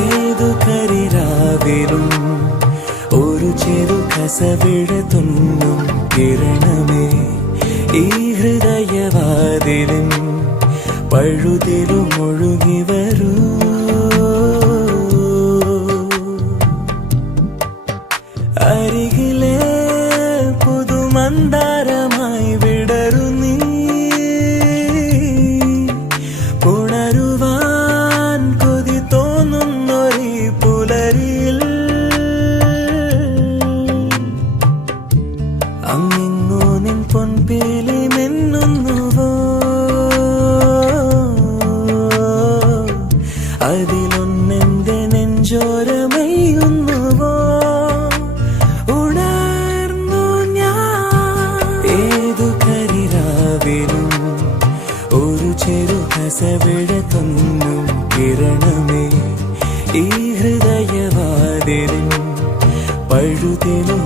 ഏതു കരിരാവിലും ഒരു ചെറു കസവിഴ തുന്നും കിരണമേ ഈ ഹൃദയവാതിലും പഴുതിലും ഒഴുകി വരൂ. അരികിലെ പുതുമന്ദാരമായി വിടരു നീ, ഉണരുവാൻ കൊതി തോന്നുന്നൊരീ പുലരിയിൽ. അങ്ങിങ്ങോ നിൻ പൊൻപേലി മിന്നുന്നുവോ, അതിലൊന്നെന്റെ നെഞ്ചോരമയുന്നുവോ. ഉണർന്നു ഞാൻ ഏതു കരിരാവിലും ഒരു ചെറു കസവിഴ തുന്നും കിരണമേ ഈ ഹൃദയവാതിലും പഴുതിലും